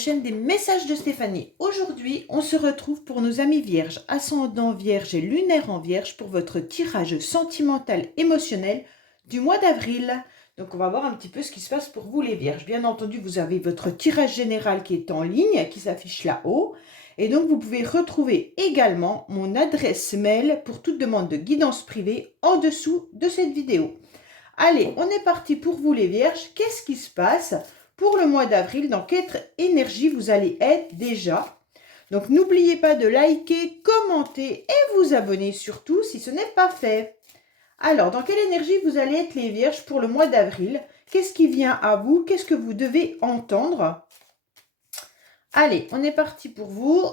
chaîne des messages de Stéphanie. Aujourd'hui, on se retrouve pour nos amis vierges, ascendant vierge et lunaire en vierge pour votre tirage sentimental émotionnel du mois d'avril. Donc on va voir un petit peu ce qui se passe pour vous les vierges. Bien entendu, vous avez votre tirage général qui est en ligne, qui s'affiche là-haut. Et donc vous pouvez retrouver également mon adresse mail pour toute demande de guidance privée en dessous de cette vidéo. Allez, on est parti pour vous les vierges. Qu'est-ce qui se passe pour le mois d'avril? Dans quelle énergie vous allez être déjà? Donc n'oubliez pas de liker, commenter et vous abonner surtout si ce n'est pas fait. Alors, dans quelle énergie vous allez être les vierges pour le mois d'avril? Qu'est-ce qui vient à vous? Qu'est-ce que vous devez entendre? Allez, on est parti pour vous.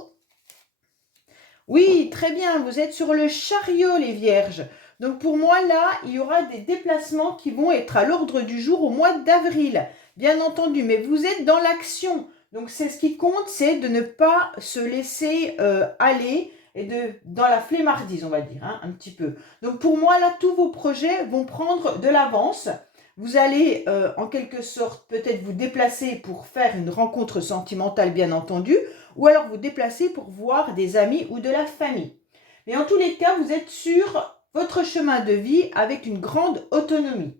Oui, très bien, vous êtes sur le chariot les vierges. Donc pour moi là, il y aura des déplacements qui vont être à l'ordre du jour au mois d'avril. Bien entendu, mais vous êtes dans l'action. Donc c'est ce qui compte, c'est de ne pas se laisser aller et dans la flemmardise, on va dire, hein, un petit peu. Donc pour moi là, tous vos projets vont prendre de l'avance. Vous allez en quelque sorte peut-être vous déplacer pour faire une rencontre sentimentale, bien entendu, ou alors vous déplacer pour voir des amis ou de la famille. Mais en tous les cas, vous êtes sur votre chemin de vie avec une grande autonomie.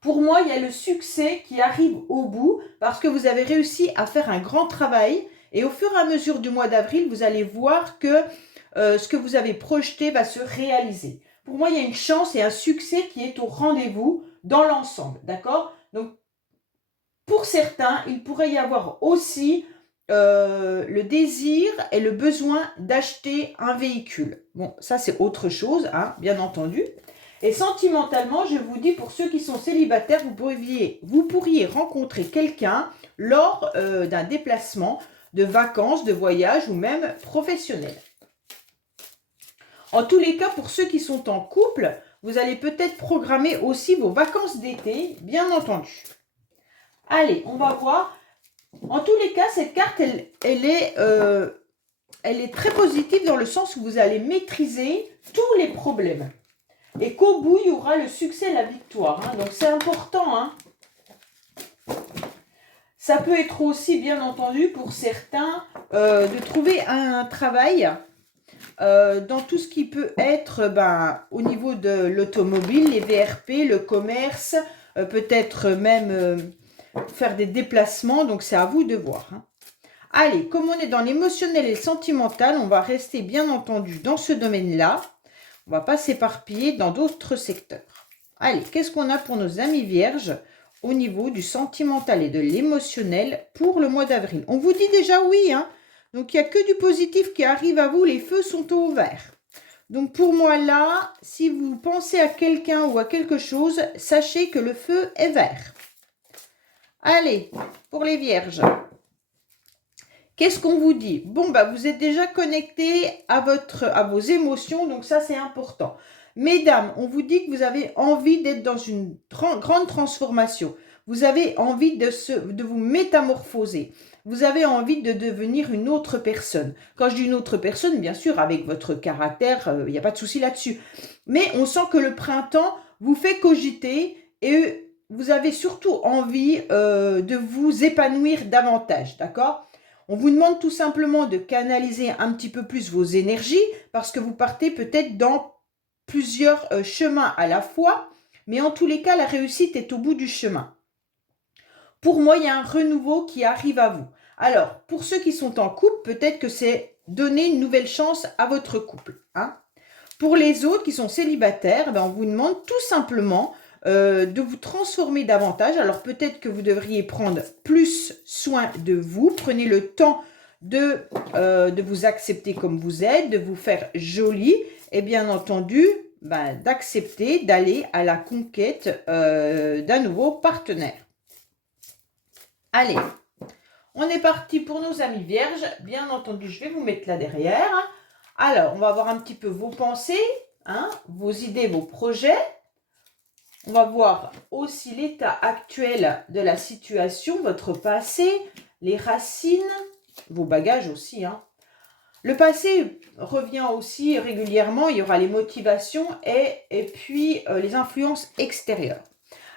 Pour moi, il y a le succès qui arrive au bout parce que vous avez réussi à faire un grand travail et au fur et à mesure du mois d'avril, vous allez voir que ce que vous avez projeté va se réaliser. Pour moi, il y a une chance et un succès qui est au rendez-vous dans l'ensemble, d'accord? Donc, pour certains, il pourrait y avoir aussi le désir et le besoin d'acheter un véhicule. Bon, ça c'est autre chose, hein, bien entendu. Et sentimentalement, je vous dis, pour ceux qui sont célibataires, vous pourriez rencontrer quelqu'un lors d'un déplacement, de vacances, de voyage ou même professionnel. En tous les cas, pour ceux qui sont en couple, vous allez peut-être programmer aussi vos vacances d'été, bien entendu. Allez, on va voir. En tous les cas, cette carte, elle est très positive dans le sens où vous allez maîtriser tous les problèmes. Et qu'au bout, il y aura le succès et la victoire. Hein. Donc, c'est important. Hein. Ça peut être aussi, bien entendu, pour certains, de trouver un travail dans tout ce qui peut être au niveau de l'automobile, les VRP, le commerce, peut-être même faire des déplacements. Donc, c'est à vous de voir. Hein. Allez, comme on est dans l'émotionnel et le sentimental, on va rester bien entendu dans ce domaine-là. On ne va pas s'éparpiller dans d'autres secteurs. Allez, qu'est-ce qu'on a pour nos amis vierges au niveau du sentimental et de l'émotionnel pour le mois d'avril? On vous dit déjà oui, hein. Donc, il n'y a que du positif qui arrive à vous. Les feux sont au vert. Donc, pour moi, là, si vous pensez à quelqu'un ou à quelque chose, sachez que le feu est vert. Allez, pour les vierges. Qu'est-ce qu'on vous dit? Bon, vous êtes déjà connecté à vos émotions, donc ça, c'est important. Mesdames, on vous dit que vous avez envie d'être dans une grande transformation. Vous avez envie de vous métamorphoser. Vous avez envie de devenir une autre personne. Quand je dis une autre personne, bien sûr, avec votre caractère, il n'y a pas de souci là-dessus. Mais on sent que le printemps vous fait cogiter et vous avez surtout envie de vous épanouir davantage, d'accord ? On vous demande tout simplement de canaliser un petit peu plus vos énergies parce que vous partez peut-être dans plusieurs chemins à la fois, mais en tous les cas, la réussite est au bout du chemin. Pour moi, il y a un renouveau qui arrive à vous. Alors, pour ceux qui sont en couple, peut-être que c'est donner une nouvelle chance à votre couple. Hein. Pour les autres qui sont célibataires, on vous demande tout simplement de vous transformer davantage. Alors peut-être que vous devriez prendre plus soin de vous. Prenez le temps de vous accepter comme vous êtes, de vous faire jolie et bien entendu d'accepter d'aller à la conquête d'un nouveau partenaire. Allez, on est parti pour nos amis vierges. Bien entendu, je vais vous mettre là derrière. Alors, on va voir un petit peu vos pensées, hein, vos idées, vos projets. On va voir aussi l'état actuel de la situation, votre passé, les racines, vos bagages aussi. Hein. Le passé revient aussi régulièrement, il y aura les motivations et puis les influences extérieures.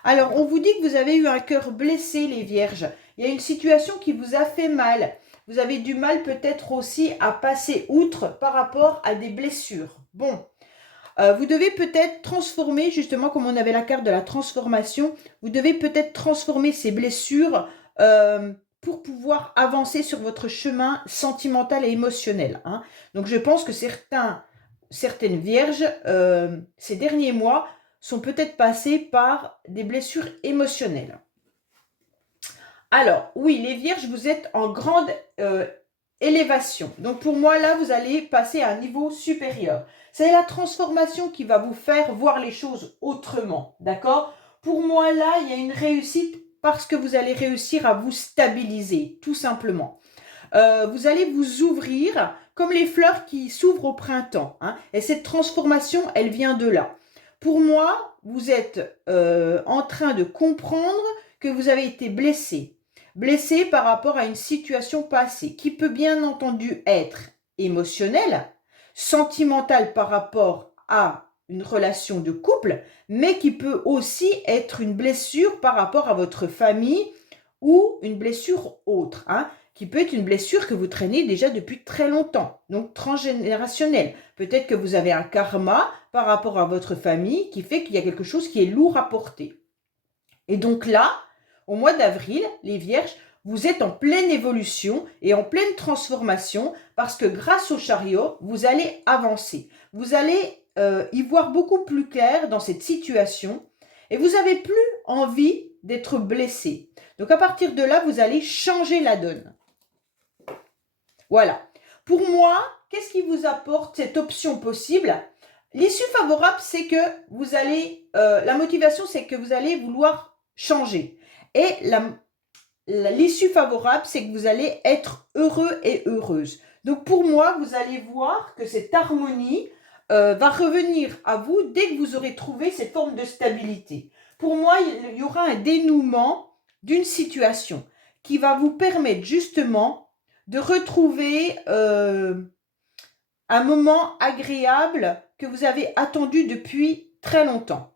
Alors, on vous dit que vous avez eu un cœur blessé, les vierges, Il y a une situation qui vous a fait mal. Vous avez du mal peut-être aussi à passer outre par rapport à des blessures. Bon, vous devez peut-être transformer, justement comme on avait la carte de la transformation, vous devez peut-être transformer ces blessures pour pouvoir avancer sur votre chemin sentimental et émotionnel. Hein. Donc je pense que certaines vierges, ces derniers mois, sont peut-être passées par des blessures émotionnelles. Alors, oui, les vierges, vous êtes en grande élévation. Donc, pour moi, là, vous allez passer à un niveau supérieur. C'est la transformation qui va vous faire voir les choses autrement, d'accord? Pour moi, là, il y a une réussite parce que vous allez réussir à vous stabiliser, tout simplement. Vous allez vous ouvrir comme les fleurs qui s'ouvrent au printemps. Hein, et cette transformation, elle vient de là. Pour moi, vous êtes en train de comprendre que vous avez été blessé. Blessé par rapport à une situation passée qui peut bien entendu être émotionnelle, sentimentale par rapport à une relation de couple, mais qui peut aussi être une blessure par rapport à votre famille ou une blessure autre, hein, qui peut être une blessure que vous traînez déjà depuis très longtemps, donc transgénérationnelle. Peut-être que vous avez un karma par rapport à votre famille qui fait qu'il y a quelque chose qui est lourd à porter. Et donc là, au mois d'avril, les vierges, vous êtes en pleine évolution et en pleine transformation parce que grâce au chariot, vous allez avancer. Vous allez y voir beaucoup plus clair dans cette situation et vous n'avez plus envie d'être blessé. Donc à partir de là, vous allez changer la donne. Voilà. Pour moi, qu'est-ce qui vous apporte cette option possible? L'issue favorable, c'est que vous allez... la motivation, c'est que vous allez vouloir changer. Et l'issue favorable, c'est que vous allez être heureux et heureuse. Donc pour moi, vous allez voir que cette harmonie va revenir à vous dès que vous aurez trouvé cette forme de stabilité. Pour moi, il y aura un dénouement d'une situation qui va vous permettre justement de retrouver un moment agréable que vous avez attendu depuis très longtemps.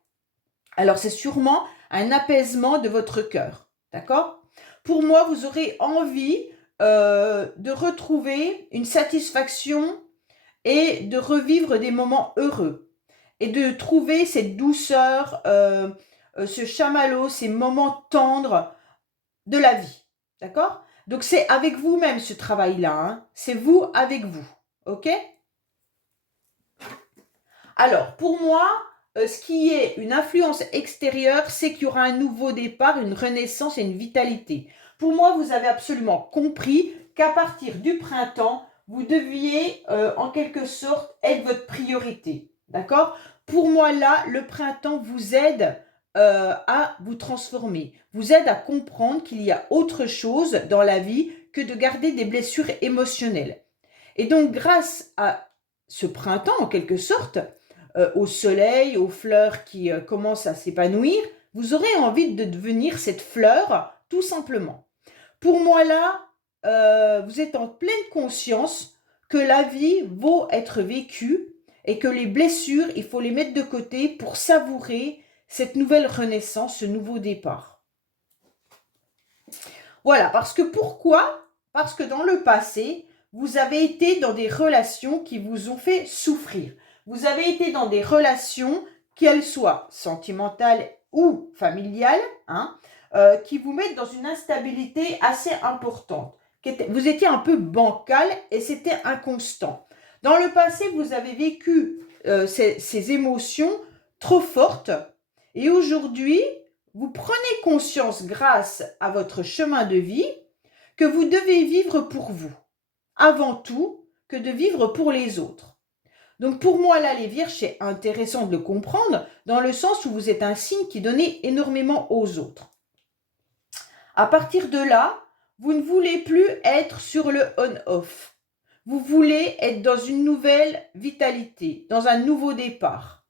Alors c'est sûrement un apaisement de votre cœur, d'accord? Pour moi, vous aurez envie de retrouver une satisfaction et de revivre des moments heureux et de trouver cette douceur, ce chamallow, ces moments tendres de la vie, d'accord? Donc c'est avec vous-même ce travail-là, hein? C'est vous avec vous, ok? Alors pour moi, ce qui est une influence extérieure, c'est qu'il y aura un nouveau départ, une renaissance et une vitalité. Pour moi, vous avez absolument compris qu'à partir du printemps, vous deviez en quelque sorte être votre priorité. D'accord? Pour moi, là, le printemps vous aide à vous transformer, vous aide à comprendre qu'il y a autre chose dans la vie que de garder des blessures émotionnelles. Et donc, grâce à ce printemps, en quelque sorte, au soleil, aux fleurs qui commencent à s'épanouir, vous aurez envie de devenir cette fleur, tout simplement. Pour moi, là, vous êtes en pleine conscience que la vie vaut être vécue et que les blessures, il faut les mettre de côté pour savourer cette nouvelle renaissance, ce nouveau départ. Voilà, parce que pourquoi? Parce que dans le passé, vous avez été dans des relations qui vous ont fait souffrir. Vous avez été dans des relations, qu'elles soient sentimentales ou familiales, hein, qui vous mettent dans une instabilité assez importante. Vous étiez un peu bancal et c'était inconstant. Dans le passé, vous avez vécu ces émotions trop fortes et aujourd'hui, vous prenez conscience grâce à votre chemin de vie que vous devez vivre pour vous, avant tout que de vivre pour les autres. Donc pour moi, là, les vierges, c'est intéressant de le comprendre dans le sens où vous êtes un signe qui donnait énormément aux autres. À partir de là, vous ne voulez plus être sur le on-off. Vous voulez être dans une nouvelle vitalité, dans un nouveau départ.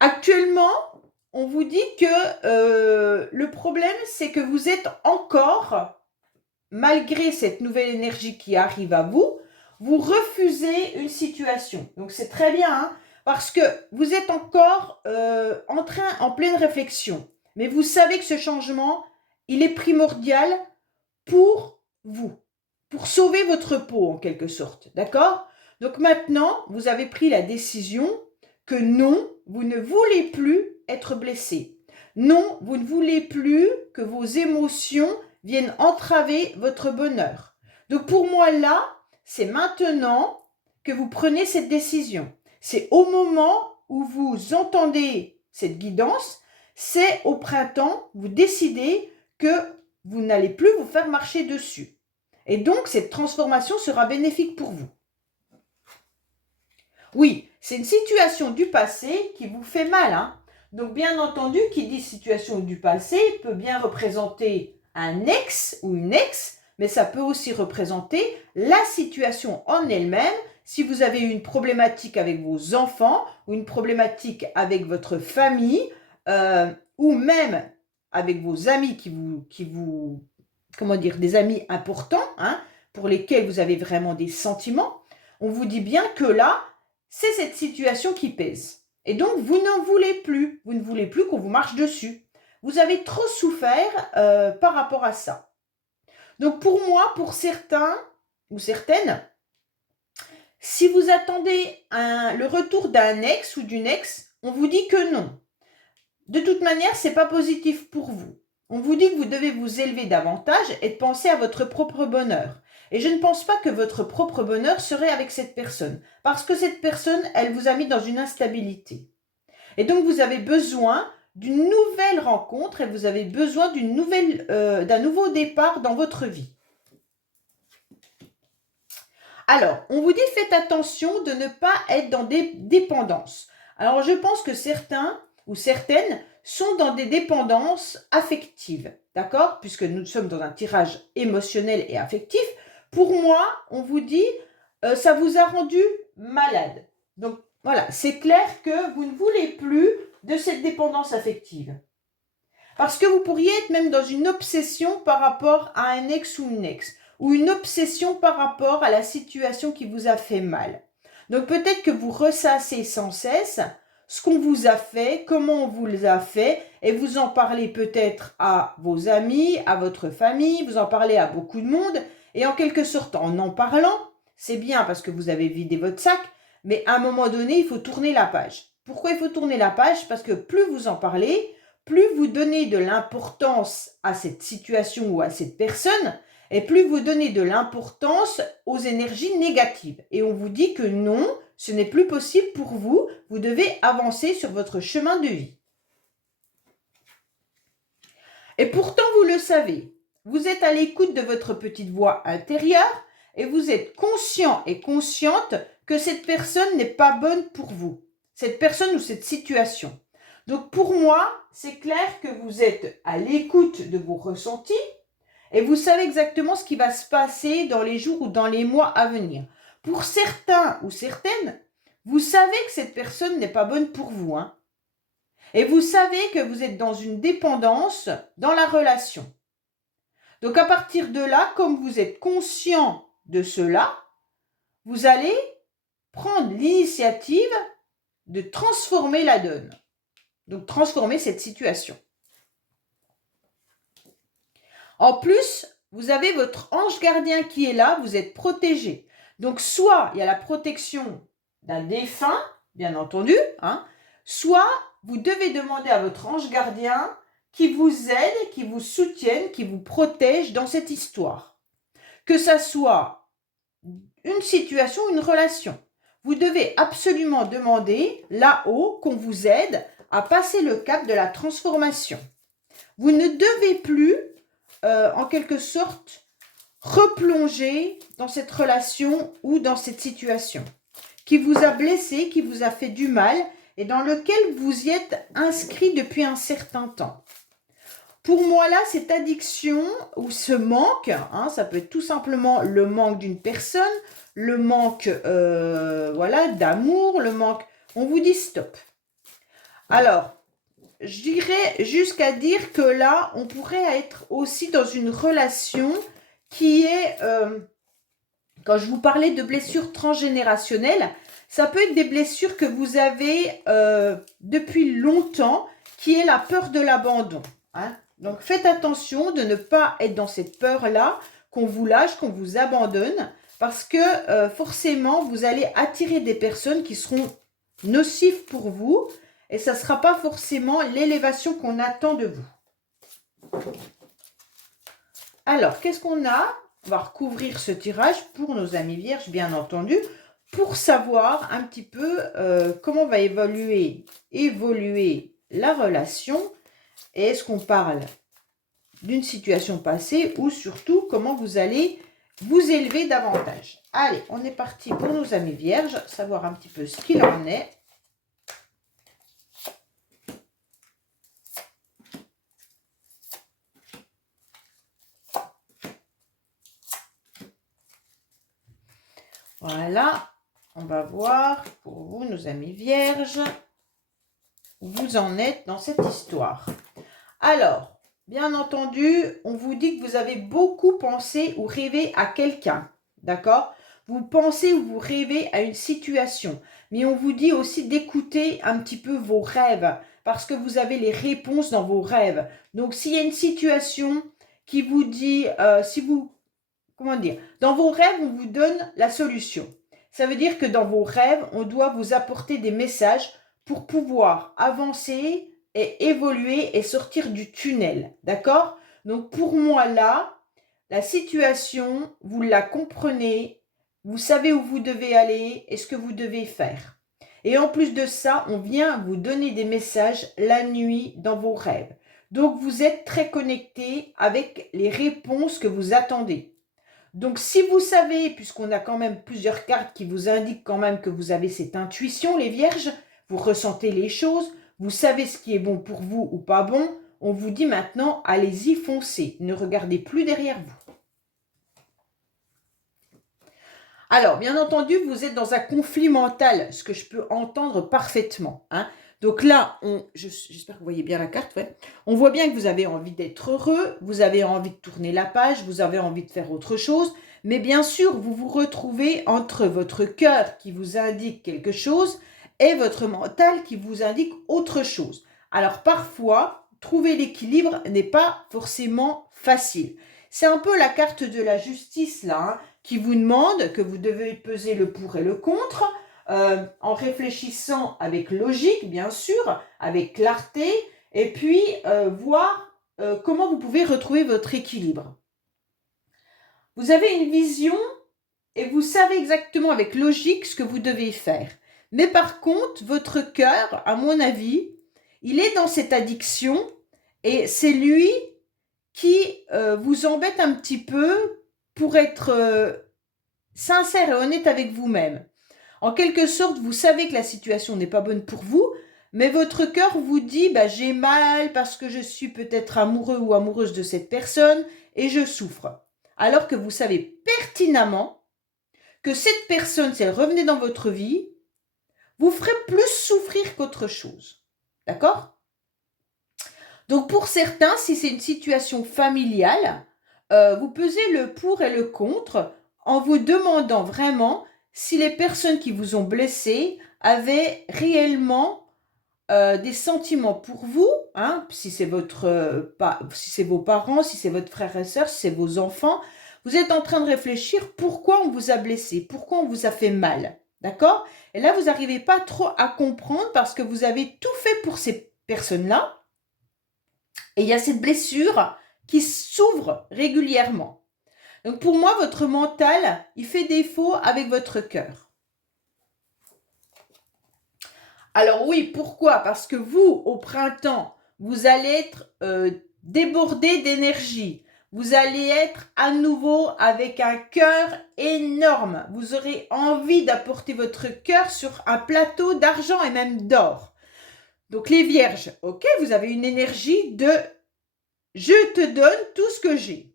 Actuellement, on vous dit que le problème, c'est que vous êtes encore, malgré cette nouvelle énergie qui arrive à vous, vous refusez une situation. Donc c'est très bien, hein, parce que vous êtes encore en pleine réflexion. mais vous savez que ce changement, il est primordial pour vous, pour sauver votre peau en quelque sorte, d'accord? Donc maintenant, vous avez pris la décision que non, vous ne voulez plus être blessé. Non, vous ne voulez plus que vos émotions viennent entraver votre bonheur. Donc pour moi là, c'est maintenant que vous prenez cette décision. C'est au moment où vous entendez cette guidance, c'est au printemps, vous décidez que vous n'allez plus vous faire marcher dessus. Et donc, cette transformation sera bénéfique pour vous. Oui, c'est une situation du passé qui vous fait mal, hein. Donc, bien entendu, qui dit situation du passé peut bien représenter un ex ou une ex, mais ça peut aussi représenter la situation en elle-même. Si vous avez une problématique avec vos enfants ou une problématique avec votre famille ou même avec vos amis comment dire, des amis importants, hein, pour lesquels vous avez vraiment des sentiments, on vous dit bien que là, c'est cette situation qui pèse. Et donc, vous n'en voulez plus. Vous ne voulez plus qu'on vous marche dessus. Vous avez trop souffert par rapport à ça. Donc, pour moi, pour certains ou certaines, si vous attendez le retour d'un ex ou d'une ex, on vous dit que non. De toute manière, ce n'est pas positif pour vous. On vous dit que vous devez vous élever davantage et de penser à votre propre bonheur. Et je ne pense pas que votre propre bonheur serait avec cette personne. Parce que cette personne, elle vous a mis dans une instabilité. Et donc, vous avez besoin d'une nouvelle rencontre et vous avez besoin d'un nouveau départ dans votre vie. Alors, on vous dit faites attention de ne pas être dans des dépendances. Alors, je pense que certains ou certaines sont dans des dépendances affectives, d'accord? Puisque nous sommes dans un tirage émotionnel et affectif. Pour moi, on vous dit ça vous a rendu malade. Donc, voilà, c'est clair que vous ne voulez plus de cette dépendance affective. Parce que vous pourriez être même dans une obsession par rapport à un ex ou une ex, ou une obsession par rapport à la situation qui vous a fait mal. Donc peut-être que vous ressassez sans cesse ce qu'on vous a fait, comment on vous l'a fait, et vous en parlez peut-être à vos amis, à votre famille, vous en parlez à beaucoup de monde, et en quelque sorte en parlant, c'est bien parce que vous avez vidé votre sac, mais à un moment donné, il faut tourner la page. Pourquoi il faut tourner la page? Parce que plus vous en parlez, plus vous donnez de l'importance à cette situation ou à cette personne, et plus vous donnez de l'importance aux énergies négatives. Et on vous dit que non, ce n'est plus possible pour vous, vous devez avancer sur votre chemin de vie. Et pourtant, vous le savez, vous êtes à l'écoute de votre petite voix intérieure et vous êtes conscient et consciente que cette personne n'est pas bonne pour vous, cette personne ou cette situation. Donc pour moi, c'est clair que vous êtes à l'écoute de vos ressentis et vous savez exactement ce qui va se passer dans les jours ou dans les mois à venir. Pour certains ou certaines, vous savez que cette personne n'est pas bonne pour vous, hein. Et vous savez que vous êtes dans une dépendance dans la relation. Donc à partir de là, comme vous êtes conscient de cela, vous allez prendre l'initiative de transformer la donne. Donc transformer cette situation. En plus, vous avez votre ange gardien qui est là, vous êtes protégé. Donc soit il y a la protection d'un défunt, bien entendu, hein, soit vous devez demander à votre ange gardien qui vous aide, qui vous soutienne, qui vous protège dans cette histoire. Que ça soit une situation, une relation. Vous devez absolument demander là-haut qu'on vous aide à passer le cap de la transformation. Vous ne devez plus, en quelque sorte, replonger dans cette relation ou dans cette situation qui vous a blessé, qui vous a fait du mal et dans lequel vous y êtes inscrit depuis un certain temps. Pour moi, là, cette addiction ou ce manque, hein, ça peut être tout simplement le manque d'une personne, le manque voilà, d'amour, le manque... On vous dit stop. Alors, je dirais jusqu'à dire que là, on pourrait être aussi dans une relation qui est... quand je vous parlais de blessures transgénérationnelles, ça peut être des blessures que vous avez depuis longtemps qui est la peur de l'abandon. Hein. Donc, faites attention de ne pas être dans cette peur-là, qu'on vous lâche, qu'on vous abandonne, parce que forcément, vous allez attirer des personnes qui seront nocives pour vous, et ça ne sera pas forcément l'élévation qu'on attend de vous. Alors, qu'est-ce qu'on a? On va recouvrir ce tirage pour nos amis vierges, bien entendu, pour savoir un petit peu comment va évoluer la relation. Et est-ce qu'on parle d'une situation passée ou surtout comment vous allez vous élever davantage. Allez, on est parti pour nos amis vierges, savoir un petit peu ce qu'il en est. Voilà, on va voir pour vous, nos amis vierges, où vous en êtes dans cette histoire. Alors, bien entendu, on vous dit que vous avez beaucoup pensé ou rêvé à quelqu'un, d'accord? Vous pensez ou vous rêvez à une situation, mais on vous dit aussi d'écouter un petit peu vos rêves, parce que vous avez les réponses dans vos rêves. Donc, s'il y a une situation qui vous dit, comment dire, dans vos rêves, on vous donne la solution. Ça veut dire que dans vos rêves, on doit vous apporter des messages pour pouvoir avancer et évoluer et sortir du tunnel. D'accord? Donc pour moi là, la situation, vous la comprenez, vous savez où vous devez aller et ce que vous devez faire. Et en plus de ça, on vient vous donner des messages la nuit dans vos rêves. Donc vous êtes très connecté avec les réponses que vous attendez. Donc, si vous savez, puisqu'on a quand même plusieurs cartes qui vous indiquent quand même que vous avez cette intuition, les vierges, vous ressentez les choses, vous savez ce qui est bon pour vous ou pas bon, on vous dit maintenant, allez-y, foncez, ne regardez plus derrière vous. Alors, bien entendu, vous êtes dans un conflit mental, ce que je peux entendre parfaitement. Hein. Donc là, j'espère que vous voyez bien la carte, ouais. On voit bien que vous avez envie d'être heureux, vous avez envie de tourner la page, vous avez envie de faire autre chose, mais bien sûr, vous vous retrouvez entre votre cœur qui vous indique quelque chose et votre mental qui vous indique autre chose. Alors parfois, trouver l'équilibre n'est pas forcément facile. C'est un peu la carte de la justice là, hein, qui vous demande que vous devez peser le pour et le contre, en réfléchissant avec logique, bien sûr, avec clarté, et puis voir comment vous pouvez retrouver votre équilibre. Vous avez une vision et vous savez exactement avec logique ce que vous devez faire. Mais par contre, votre cœur, à mon avis, il est dans cette addiction et c'est lui qui vous embête un petit peu pour être sincère et honnête avec vous-même. En quelque sorte, vous savez que la situation n'est pas bonne pour vous, mais votre cœur vous dit j'ai mal parce que je suis peut-être amoureux ou amoureuse de cette personne et je souffre. Alors que vous savez pertinemment que cette personne, si elle revenait dans votre vie, vous ferait plus souffrir qu'autre chose. D'accord? Donc pour certains, si c'est une situation familiale, vous pesez le pour et le contre en vous demandant vraiment si les personnes qui vous ont blessé avaient réellement des sentiments pour vous, hein, si c'est si c'est vos parents, si c'est votre frère et soeur, si c'est vos enfants, vous êtes en train de réfléchir pourquoi on vous a blessé, pourquoi on vous a fait mal, d'accord? Et là, vous n'arrivez pas trop à comprendre parce que vous avez tout fait pour ces personnes-là et il y a cette blessure qui s'ouvre régulièrement. Donc pour moi, votre mental, il fait défaut avec votre cœur. Alors oui, pourquoi? Parce que vous, au printemps, vous allez être débordé d'énergie. Vous allez être à nouveau avec un cœur énorme. Vous aurez envie d'apporter votre cœur sur un plateau d'argent et même d'or. Donc les vierges, ok, vous avez une énergie de « je te donne tout ce que j'ai ».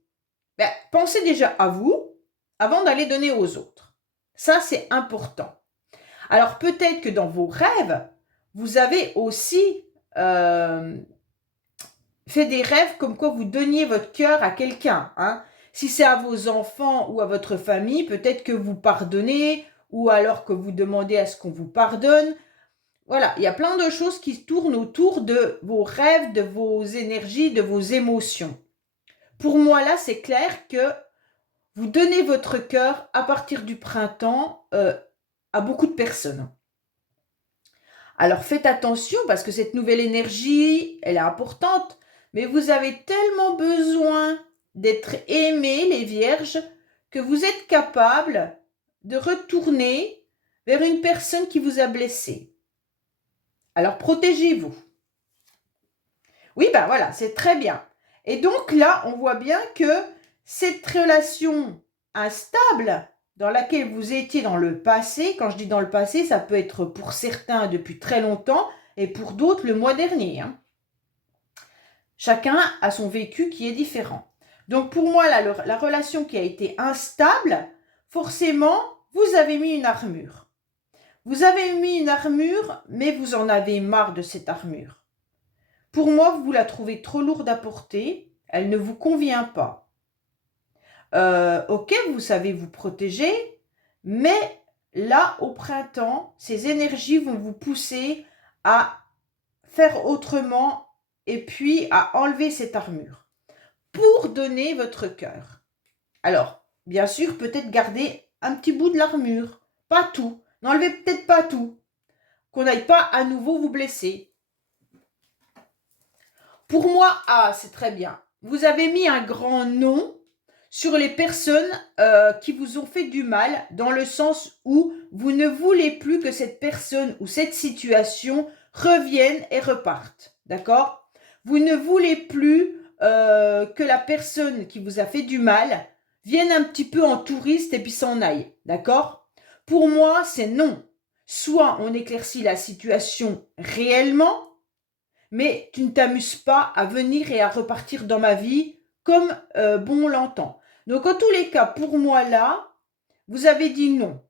Pensez déjà à vous avant d'aller donner aux autres. Ça, c'est important. Alors, peut-être que dans vos rêves, vous avez aussi fait des rêves comme quoi vous donniez votre cœur à quelqu'un. Hein. Si c'est à vos enfants ou à votre famille, peut-être que vous pardonnez ou alors que vous demandez à ce qu'on vous pardonne. Voilà, il y a plein de choses qui tournent autour de vos rêves, de vos énergies, de vos émotions. Pour moi, là, c'est clair que vous donnez votre cœur à partir du printemps à beaucoup de personnes. Alors faites attention parce que cette nouvelle énergie, elle est importante, mais vous avez tellement besoin d'être aimés, les vierges, que vous êtes capable de retourner vers une personne qui vous a blessé. Alors protégez-vous. Oui, ben voilà, c'est très bien. Et donc là, on voit bien que cette relation instable dans laquelle vous étiez dans le passé, quand je dis dans le passé, ça peut être pour certains depuis très longtemps et pour d'autres le mois dernier. Chacun a son vécu qui est différent. Donc pour moi, la relation qui a été instable, forcément, vous avez mis une armure. Vous avez mis une armure, mais vous en avez marre de cette armure. Pour moi, vous la trouvez trop lourde à porter, elle ne vous convient pas. Ok, vous savez vous protéger, mais là, au printemps, ces énergies vont vous pousser à faire autrement et puis à enlever cette armure pour donner votre cœur. Alors, bien sûr, peut-être garder un petit bout de l'armure, pas tout. N'enlevez peut-être pas tout, qu'on n'aille pas à nouveau vous blesser. Pour moi, c'est très bien. Vous avez mis un grand non sur les personnes qui vous ont fait du mal, dans le sens où vous ne voulez plus que cette personne ou cette situation revienne et reparte. D'accord? Vous ne voulez plus que la personne qui vous a fait du mal vienne un petit peu en touriste et puis s'en aille. D'accord? Pour moi, c'est non. Soit on éclaircit la situation réellement, mais tu ne t'amuses pas à venir et à repartir dans ma vie comme bon l'entend. Donc, en tous les cas, pour moi, là, vous avez dit non.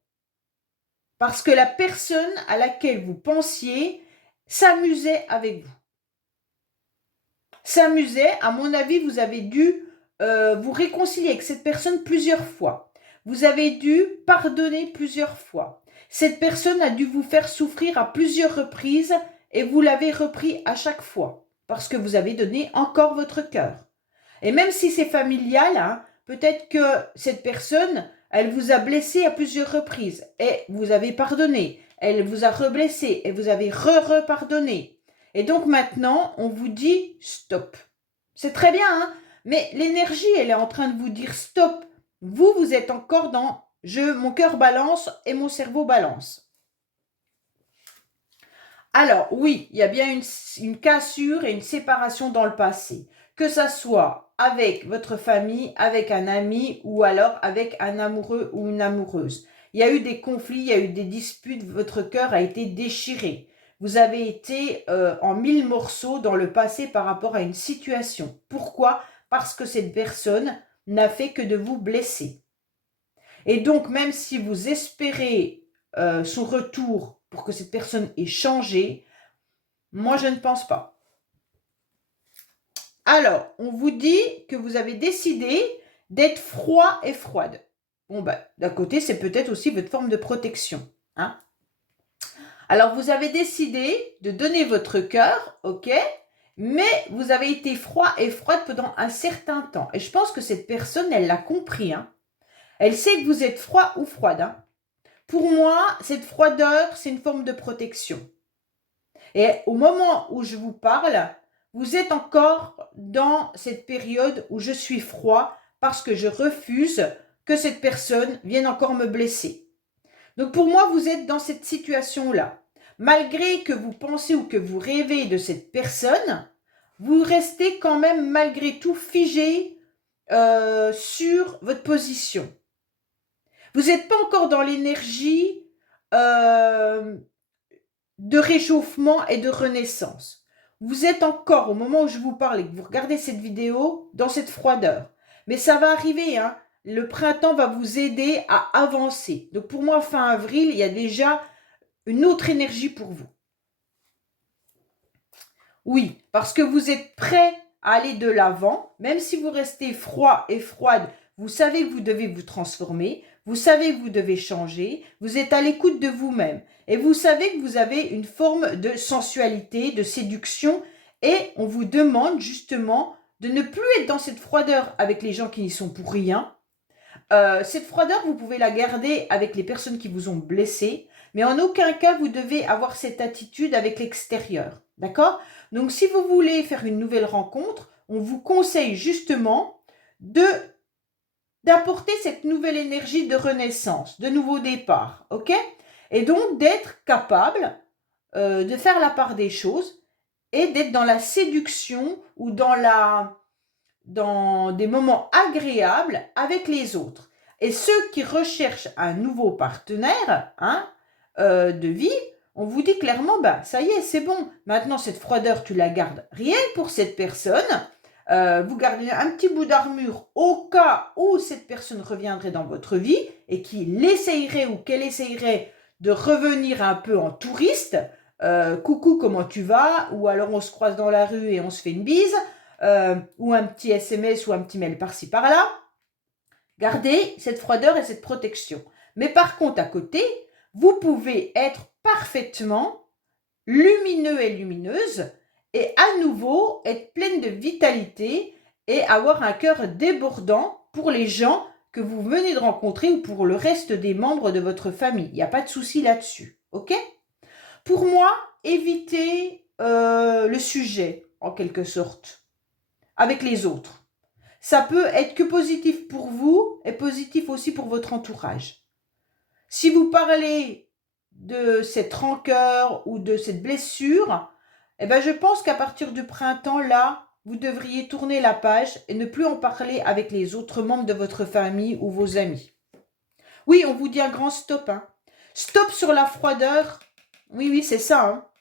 Parce que la personne à laquelle vous pensiez s'amusait avec vous. S'amusait, à mon avis, vous avez dû vous réconcilier avec cette personne plusieurs fois. Vous avez dû pardonner plusieurs fois. Cette personne a dû vous faire souffrir à plusieurs reprises et vous l'avez repris à chaque fois parce que vous avez donné encore votre cœur. Et même si c'est familial, hein, peut-être que cette personne, elle vous a blessé à plusieurs reprises et vous avez pardonné. Elle vous a reblessé et vous avez repardonné. Et donc maintenant, on vous dit stop. C'est très bien, hein, mais l'énergie, elle est en train de vous dire stop. Vous, vous êtes encore dans mon cœur balance et mon cerveau balance. Alors, oui, il y a bien une cassure et une séparation dans le passé. Que ça soit avec votre famille, avec un ami ou alors avec un amoureux ou une amoureuse. Il y a eu des conflits, il y a eu des disputes, votre cœur a été déchiré. Vous avez été en 1000 morceaux dans le passé par rapport à une situation. Pourquoi? Parce que cette personne n'a fait que de vous blesser. Et donc, même si vous espérez son retour pour que cette personne ait changé, moi, je ne pense pas. Alors, on vous dit que vous avez décidé d'être froid et froide. Bon, ben, d'un côté, c'est peut-être aussi votre forme de protection. Hein? Alors, vous avez décidé de donner votre cœur, ok, mais vous avez été froid et froide pendant un certain temps. Et je pense que cette personne, elle l'a compris. Hein? Elle sait que vous êtes froid ou froide. Hein? Pour moi, cette froideur, c'est une forme de protection. Et au moment où je vous parle, vous êtes encore dans cette période où je suis froid parce que je refuse que cette personne vienne encore me blesser. Donc pour moi, vous êtes dans cette situation-là. Malgré que vous pensez ou que vous rêvez de cette personne, vous restez quand même malgré tout figé sur votre position. Vous n'êtes pas encore dans l'énergie de réchauffement et de renaissance. Vous êtes encore, au moment où je vous parle et que vous regardez cette vidéo, dans cette froideur. Mais ça va arriver, hein. Le printemps va vous aider à avancer. Donc pour moi, fin avril, il y a déjà une autre énergie pour vous. Oui, parce que vous êtes prêt à aller de l'avant, même si vous restez froid et froide, vous savez que vous devez vous transformer, vous savez que vous devez changer, vous êtes à l'écoute de vous-même et vous savez que vous avez une forme de sensualité, de séduction et on vous demande justement de ne plus être dans cette froideur avec les gens qui n'y sont pour rien. Cette froideur, vous pouvez la garder avec les personnes qui vous ont blessé, mais en aucun cas vous devez avoir cette attitude avec l'extérieur. D'accord? Donc si vous voulez faire une nouvelle rencontre, on vous conseille justement d'apporter cette nouvelle énergie de renaissance, de nouveau départ. Ok? Et donc d'être capable de faire la part des choses et d'être dans la séduction ou dans des moments agréables avec les autres. Et ceux qui recherchent un nouveau partenaire de vie, on vous dit clairement, bah, ça y est, c'est bon. Maintenant, cette froideur, tu la gardes rien que pour cette personne. Vous gardez un petit bout d'armure au cas où cette personne reviendrait dans votre vie et qu'il essayerait ou qu'elle essayerait de revenir un peu en touriste. Coucou, comment tu vas? Ou alors on se croise dans la rue et on se fait une bise. Ou un petit SMS ou un petit mail par-ci par-là. Gardez cette froideur et cette protection. Mais par contre, à côté, vous pouvez être parfaitement lumineux et lumineuse et à nouveau être pleine de vitalité et avoir un cœur débordant pour les gens que vous venez de rencontrer ou pour le reste des membres de votre famille. Il n'y a pas de souci là-dessus. Ok? Pour moi, évitez le sujet, en quelque sorte, avec les autres. Ça peut être que positif pour vous et positif aussi pour votre entourage. Si vous parlez de cette rancœur ou de cette blessure, eh ben je pense qu'à partir du printemps, là, vous devriez tourner la page et ne plus en parler avec les autres membres de votre famille ou vos amis. Oui, on vous dit un grand stop. Stop sur la froideur. Oui, oui, c'est ça.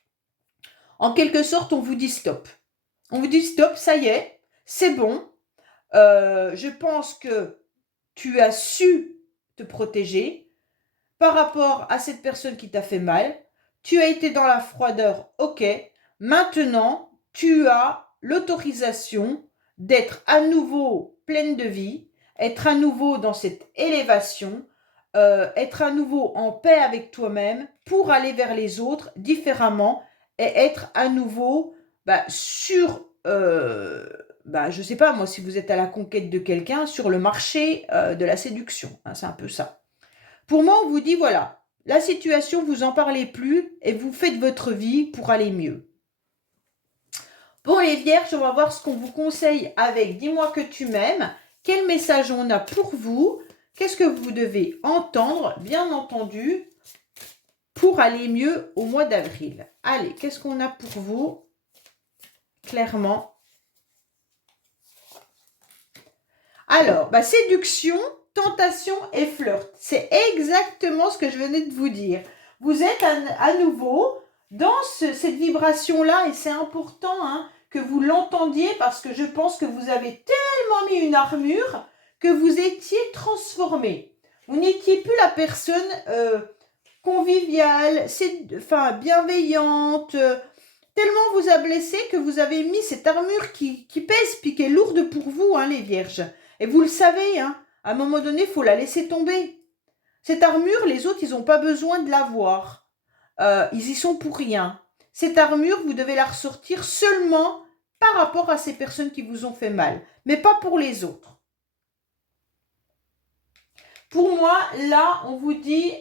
En quelque sorte, on vous dit stop. On vous dit stop, ça y est, c'est bon. Je pense que tu as su te protéger par rapport à cette personne qui t'a fait mal. Tu as été dans la froideur, ok. Maintenant, tu as l'autorisation d'être à nouveau pleine de vie, être à nouveau dans cette élévation, être à nouveau en paix avec toi-même pour aller vers les autres différemment et être à nouveau sur je sais pas moi, si vous êtes à la conquête de quelqu'un, sur le marché de la séduction. C'est un peu ça. Pour moi, on vous dit, voilà, la situation, vous en parlez plus et vous faites votre vie pour aller mieux. Pour les vierges, on va voir ce qu'on vous conseille avec Dis-moi que tu m'aimes. Quel message on a pour vous? Qu'est-ce que vous devez entendre, bien entendu, pour aller mieux au mois d'avril? Allez, qu'est-ce qu'on a pour vous? Clairement. Alors, séduction, tentation et flirt. C'est exactement ce que je venais de vous dire. Vous êtes à nouveau dans cette vibration-là et c'est important que vous l'entendiez parce que je pense que vous avez tellement mis une armure que vous étiez transformé. Vous n'étiez plus la personne conviviale, bienveillante, tellement vous a blessé que vous avez mis cette armure qui pèse puis qui est lourde pour vous, les vierges. Et vous le savez, à un moment donné, il faut la laisser tomber. Cette armure, les autres, ils n'ont pas besoin de la voir. Ils y sont pour rien. Cette armure, vous devez la ressortir seulement par rapport à ces personnes qui vous ont fait mal, mais pas pour les autres. Pour moi, là, on vous dit,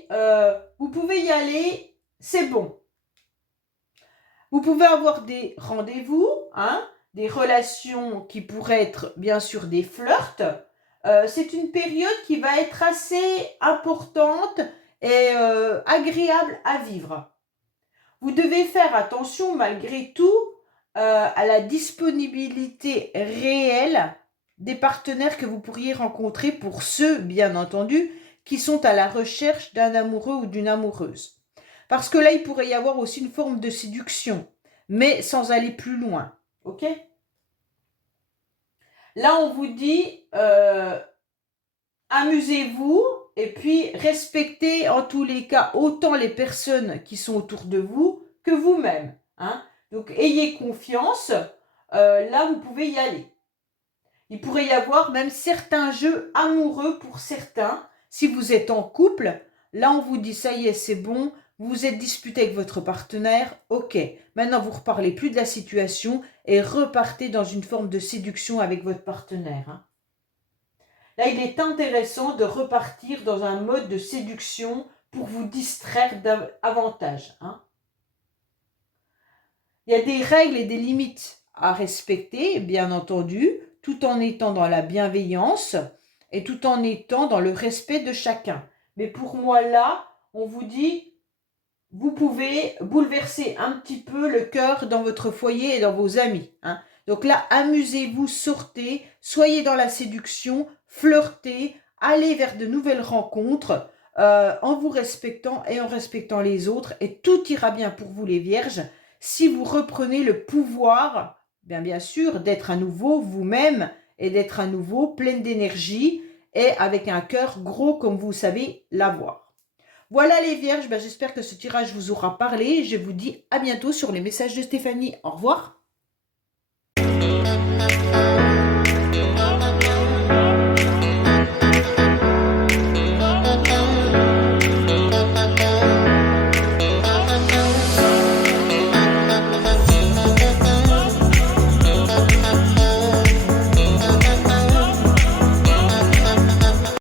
vous pouvez y aller, c'est bon. Vous pouvez avoir des rendez-vous, des relations qui pourraient être bien sûr des flirts. C'est une période qui va être assez importante et agréable à vivre. Vous devez faire attention malgré tout à la disponibilité réelle des partenaires que vous pourriez rencontrer pour ceux, bien entendu, qui sont à la recherche d'un amoureux ou d'une amoureuse. Parce que là, il pourrait y avoir aussi une forme de séduction, mais sans aller plus loin. Ok ? Là, on vous dit, amusez-vous et puis respectez en tous les cas autant les personnes qui sont autour de vous que vous-même. Donc, ayez confiance. Là, vous pouvez y aller. Il pourrait y avoir même certains jeux amoureux pour certains Si vous êtes en couple, là on vous dit ça y est, c'est bon, vous vous êtes disputé avec votre partenaire, ok. Maintenant vous reparlez plus de la situation et repartez dans une forme de séduction avec votre partenaire. Hein. Là il est intéressant de repartir dans un mode de séduction pour vous distraire davantage. Hein. Il y a des règles et des limites à respecter, bien entendu, tout en étant dans la bienveillance et tout en étant dans le respect de chacun. Mais pour moi, là, on vous dit, vous pouvez bouleverser un petit peu le cœur dans votre foyer et dans vos amis. Hein. Donc là, amusez-vous, sortez, soyez dans la séduction, flirtez, allez vers de nouvelles rencontres en vous respectant et en respectant les autres. Et tout ira bien pour vous, les vierges, si vous reprenez le pouvoir, bien sûr, d'être à nouveau vous-même et d'être à nouveau pleine d'énergie et avec un cœur gros comme vous savez l'avoir. Voilà les vierges, j'espère que ce tirage vous aura parlé. Je vous dis à bientôt sur les messages de Stéphanie. Au revoir.